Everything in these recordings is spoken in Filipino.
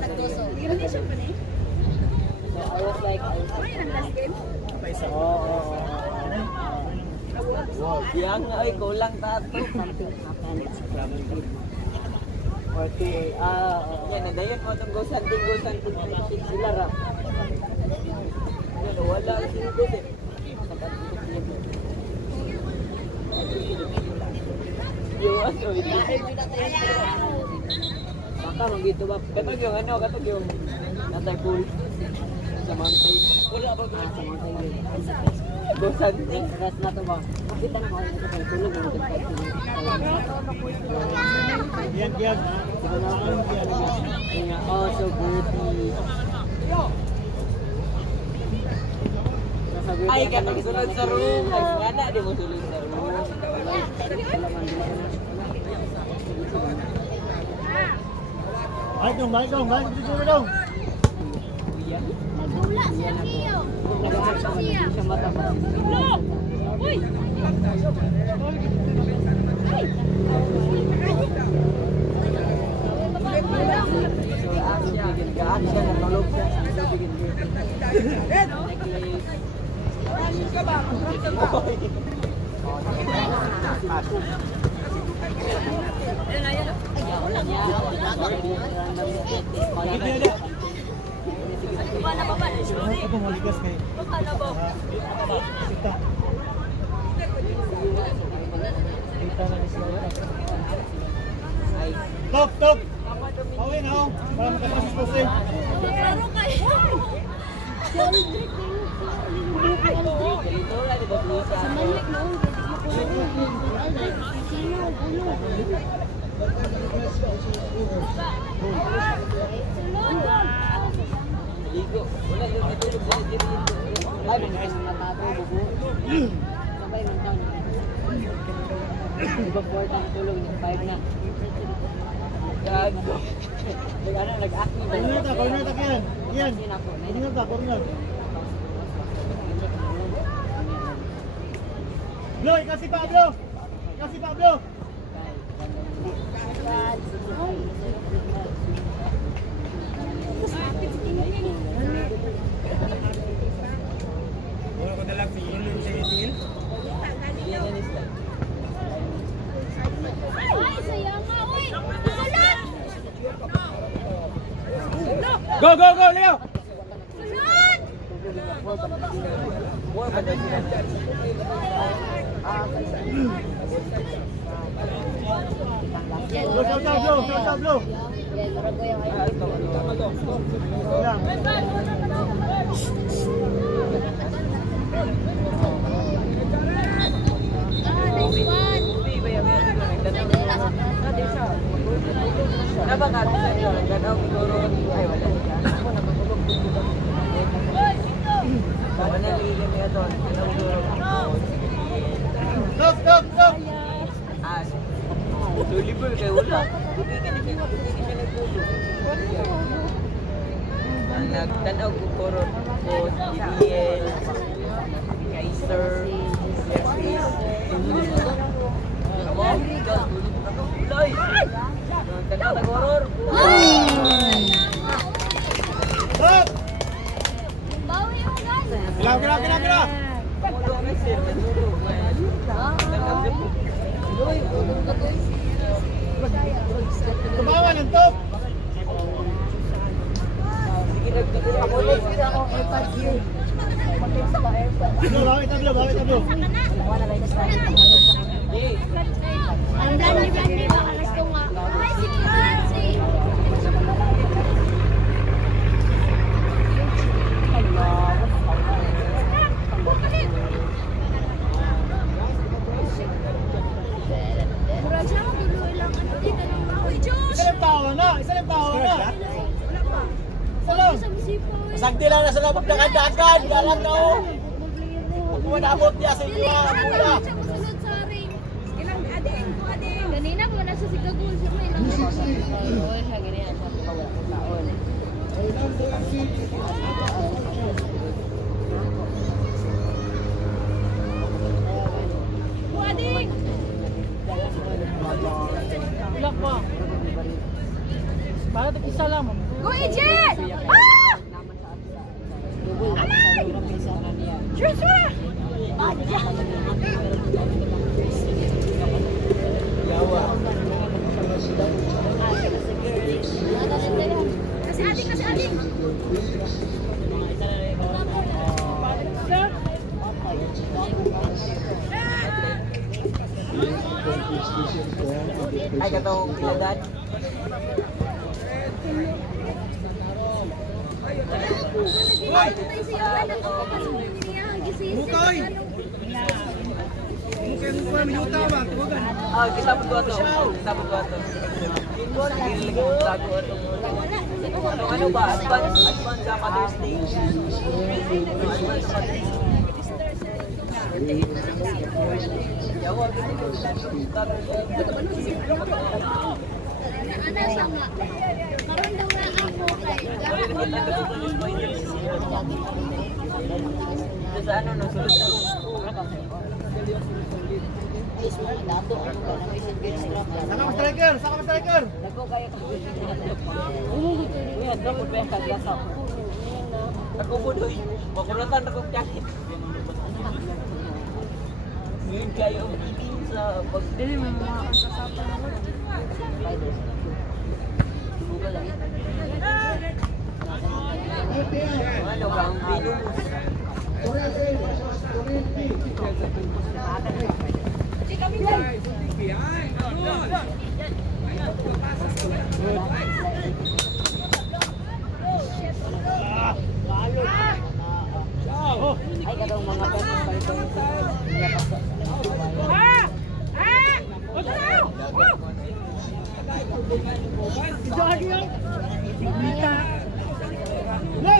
nagtuso. Elimination pa ni? So I was like, ay, ang last game? Oo. Yang ay kulang tato. Something happened. Okay. Yan na dayon mo tong go something sila ra. Yan wala sila din. Yo aso ini. Baka mangito ba? Katog yung katog yung natay pool sa mountain. Wala ba sa mountain? Go something. Rest na to ba? Kita na ako sa tulog ng kahit Yan, yan. oh, so pretty. Ay ka magsulod sa room. Wala di mo sulod sa room. Balik dong. Dito dong. Nagdula siya Kiyo. Siya. Siya mataba. Uy! So aso bigyan ka. Siya natulog siya. So bigyan ka. Ako maligas kayo. Sita. Top! Awin ako. Para makapasis po siya. Klaro kayo. Sa manlik no. Ligo. Wala yung natulog sa dito. Ay, mga matato, bubo. Sabay ng taon. Diba 4 ang tulog niya, 5 na. Gago. Nag-acne ba? Corner ta yan. Yan. Corner. Blo, kasi Pablo. Wala ko dalang feel sa itil. Ay, sayang nga. Uy! Sulat! Go, Leo. Sulat! More pa daw sila na. Go, Blo. Yan, marag ko yung Ay, tama to. Yan. Nice one! Ubi ba yung nagdanaw? Nabakat sa inyo, nagdanaw siguro. Ay, wala siya. Ako nakatulog dito. Baka naligyan niya doon. Nagdanaw siguro. Stop. As. Tulibol kayo, wala. Buti ka siya nagtulog. Ang nagtanaw ko puro po, Iriel, Kaiser, Jeffries. Ako, ikaw, tulog na ka. Uloy! Nagtanaw nag-horror. Stop. Bawi mo guys! Kila. Tulog ka sir, nagtulog. Tumawa ng top. Sige, nagtulog ako ulit. Blo, bawit na Blo. Hey, Ang blandi baka gusto nga. Ay, si Nancy! Murag siya magulo lang ano dito ng Uy, Diyos! Isa lang tao na. Salam. Sa musipo eh. Sagdi lang na sa labag na kandakan. Dalan na o. Huwag mo naabot niya sa inyo. Mula. Siya masunod sa ring. Ilang ading ko ading. Ganina mo na sa sigagul siya may ilang Oy, siya ganyan siya wala ko taon. ading. Ulak mo. Para ito isa lang. Go, Ejin! Ah! Joshua! Kasi ating. Ay, katong edad. Bukoy! Mungkin ko minuta ba? Tuwagan. Ah, kisabot ko ato. Kisabot ko ato. Hindi ko tago ato. Ano ba? Advance sa Mother's Day. Advance sa Mother's Day. Yawa, Ana sa nga. Karon daw na ako kay sa ano, no? Sulod na rin. Saka mo striker! Saka mo striker! Uyan, dapat ba yung kaglasaw? Ako po doy. Makuratan ako kakit. Ngayon kayo ang ibig sa pag... Dili mo mga kasapa na wala. Ano ba ang binus? Ay, katong mga Go!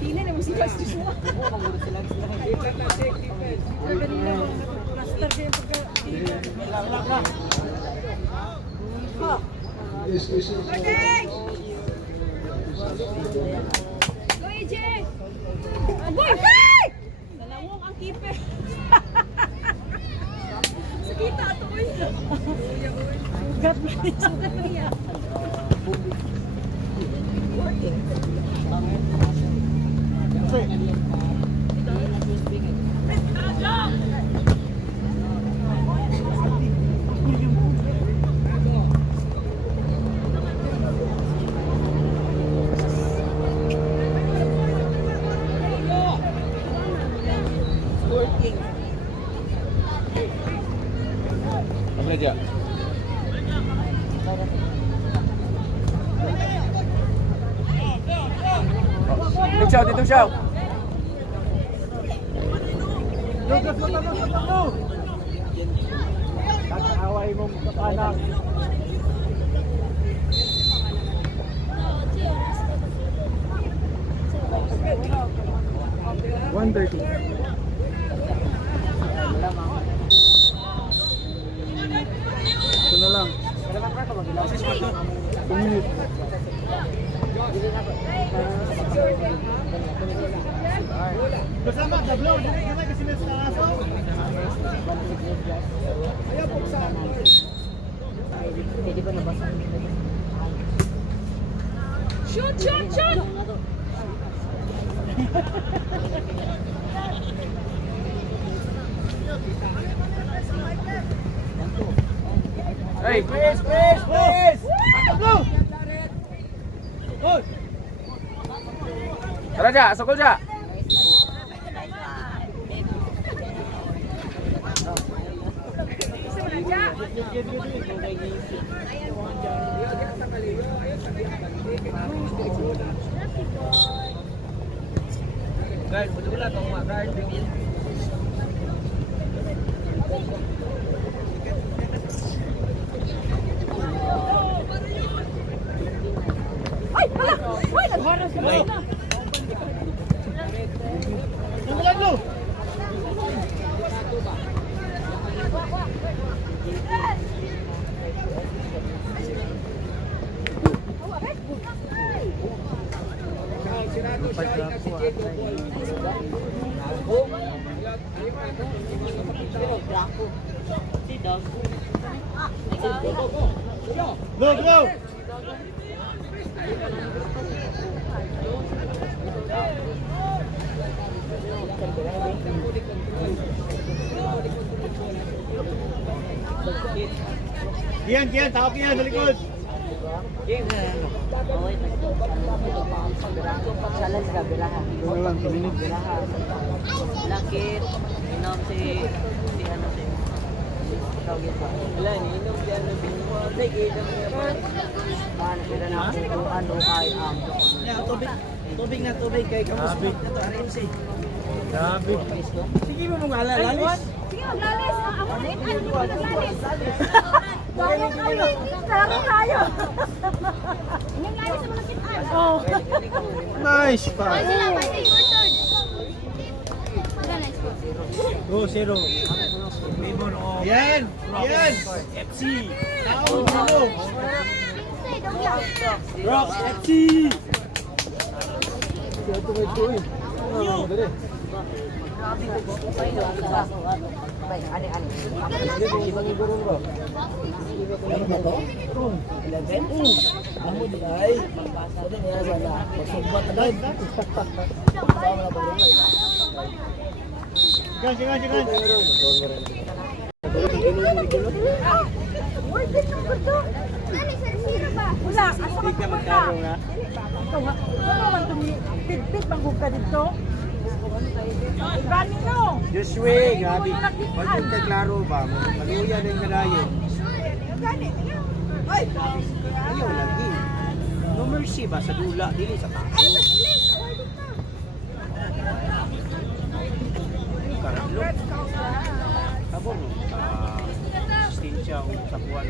Tingnan na mo si Justice mo. Plaster kayo pagka... Go, Ejin! Boy! Salawong ang keeper. Sakita ito ko yun. Sugat mo rin. Sugat mo niya. Apa aja? Dito siya. Kakaway mong kapanak. Ito na lang. Minute. Bersama Dablo, kita ke sini sekarang. Ayo buksan. Hindi ko nabasa. Shoot! Hey, please. Dablo. Oi. Tara ja, sokol ja. Guys, betul lah kau mak guys, bikin. Go, go! Kian, tawag Kian sa likod. Challenge ka, biraha. Biraha. Lakit. Inom si ano si. Wala, inom si ano si. Sige, inom niya pa. Paano sila na kung ano ay ang Tubig na tubig kay kamusbit na to RMC. Grabe. Sige mo mong alalis. Sige, maglalis. Ako rin. Ano ko maglalis? Gano'n kayo. Sarap tayo. Inyong lalis sa mga kitaan. Oh. Nice pa. Ay, sila. Pwede. Your turn. Wala, nice po. Go, zero. Yan. FC. Taon mo. Inside, okay. Rocks FC. Wala, asa ka pumunta? Ito nga, ano man itong pit-pit manggug ka dito? Gani no? Joshua, grabe. Pag yung klaro ba? Maluya na yung kanayo. Gani, ay! Ayaw lagi. No mercy ba sa dula? Dili sa taas. Ay, mag-ilis. Pwede ka. Karalo. Sabon. Stinsya o sa buwan.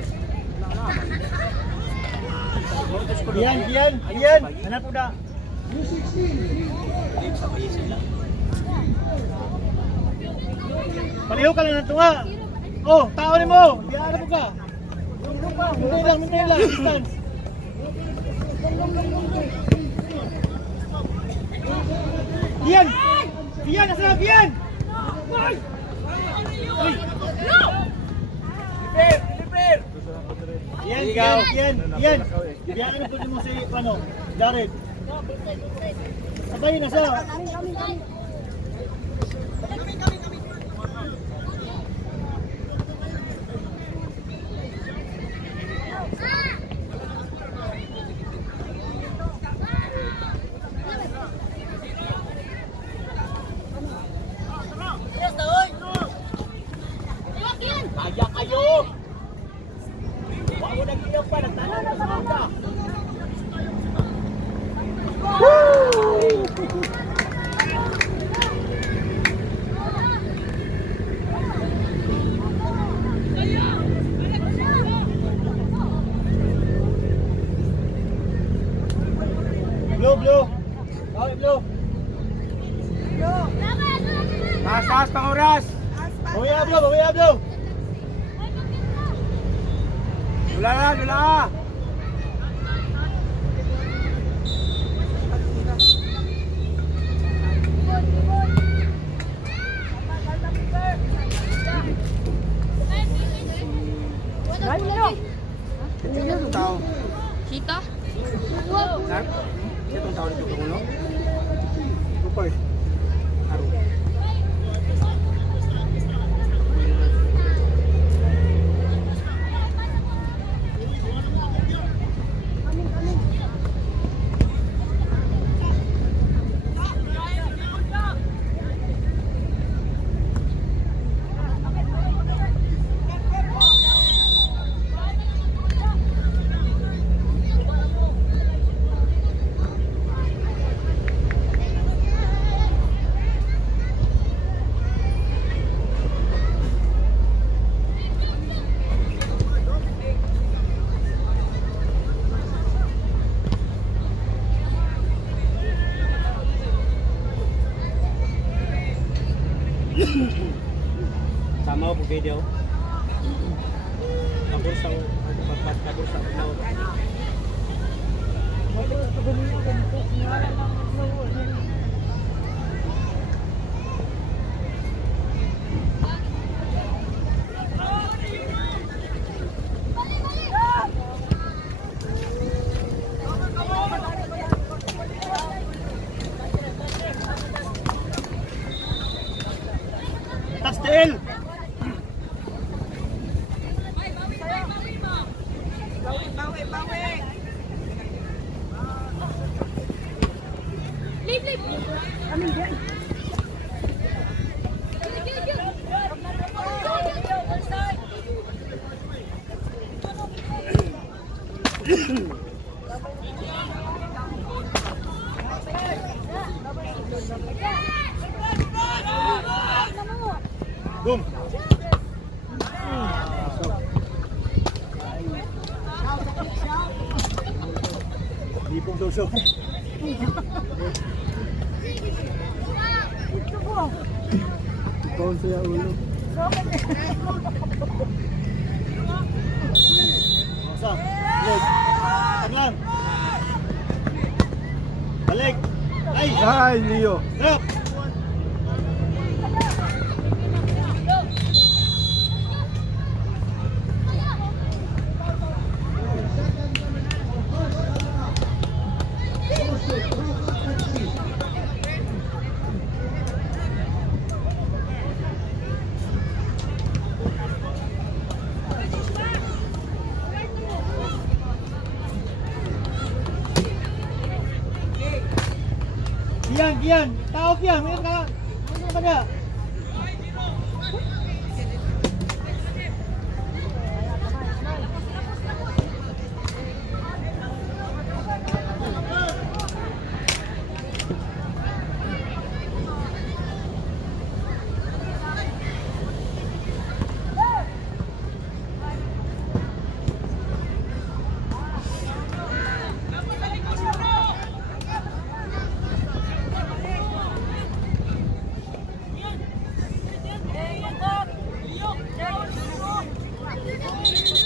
Gian. Hanap po na. Paliho ka lang ng tunga. Oh, tao ni mo. Diyan mo ka. Mintay lang. Distance. Gian, nasa Gian. Deliver. Yan. Yan ano po mo si Jared. Sabayin na sa. Kaya kayo. Wala na kayo pa nagtanong na sa mga. Blue. Taas pang oras. Bawiya, Blue. Dula. Gani no? Sino itong tao? Kita? Sir? Sino itong tao dito ulo? Super. Aro. Sama po video. Kabur sa unaw. Touch the L. Leave, leave. Amin, yan. Boom. Lipong suso. Ikaw siya ulo. Masa. Balik. Tanglan. Balik. Ay, Leo. Drop. Gian, tao Gian, mayroon ka. Mayroon ka na.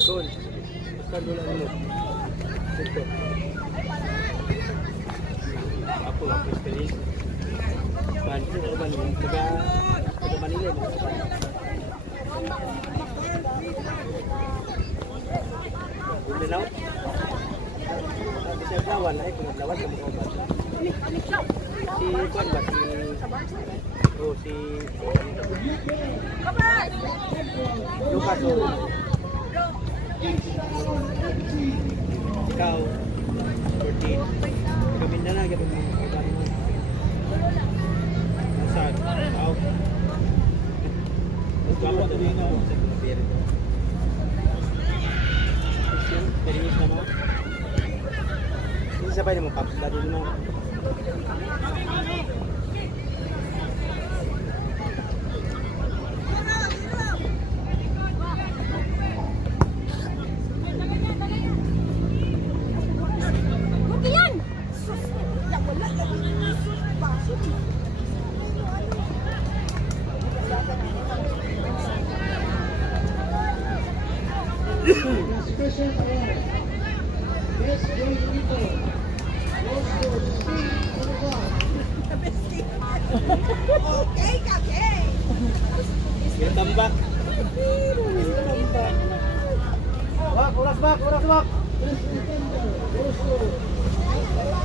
Tol, basta gulan mo. Ito. Ako, experience. Bantu ko ba niyo? Taga Manila mo. Hindi na. Bisa lawan ay kung lawan sa mga ba. Si Juan ba si Lucas ikaw 14 kami na lang kapag magkakaroon mo nasaan out magkakaroon ito din ako sa kumapir perinis na mo hindi sabay na mo papagado mo Special award. Best goalkeeper. Goes to C. Uruguay. Okay, okay. tambak oras bak Best defender. Goes to Aqua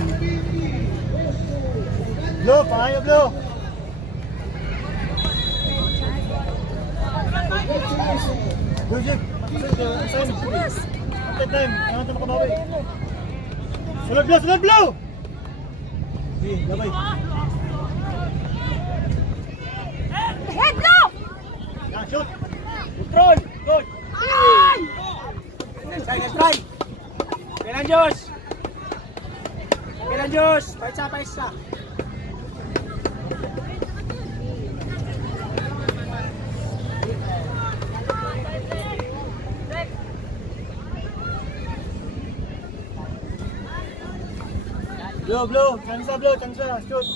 Abel. Blue, pangayo Blue. Music. Time. Jangan terlalu kebawi. Sulod Blue. Di, labay. Head low! Ya, shoot. Control. Good. Ay! Next try. Kailan Diyos. Paisa. Blue. Chansa, blue. Chansa. Shoot.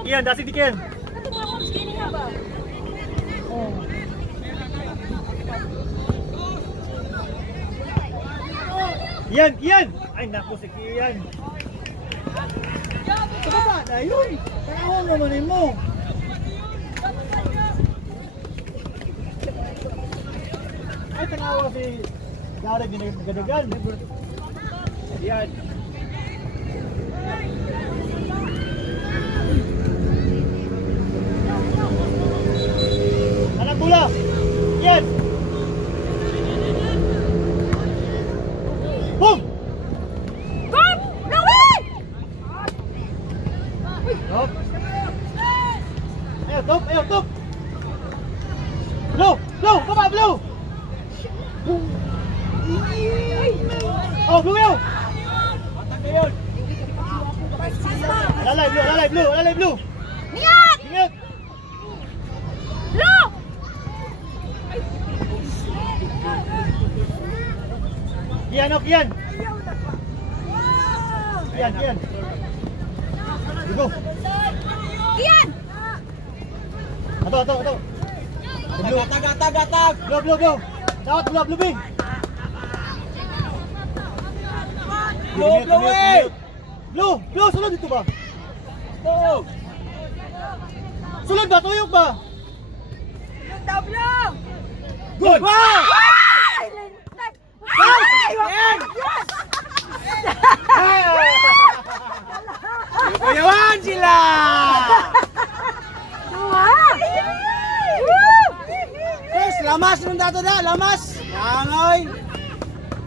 Kian. Dasig di Kian. Ito mga moms, gini nga ba? Kian. Ay, naku si Kian. Kababa na yun. Panahon naman mo. Ay, tanawa si Garag din nagadagan. Yan. Anak bola. Yan. Boom. Bob! Louie! Top. Ayaw, top. Blue, baba, blue. Oh, blue yun. Alalay, blue. Niat! Ingat. Blue! Kian. Kian. Go. Ian! Ato. Tag. Blue. Tawat blue bing. Blue, sulod dito ba? Sulod ba? Tuyok ba? Blue! Good! Wow! Kuyawan sila! Yes, lamas nung dato na, lamas! Yangoy!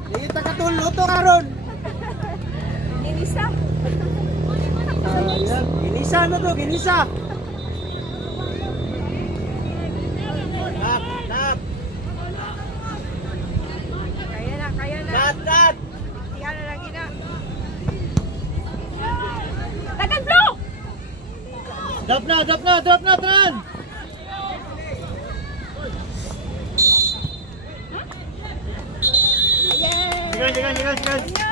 Hindi ta katuluto karon. Ninisa? Ginisa na to, ginisa! Tap! Kaya na. Tat! Iyan na lang ina. Tagal Blue! Drop na, Tran! Sigan!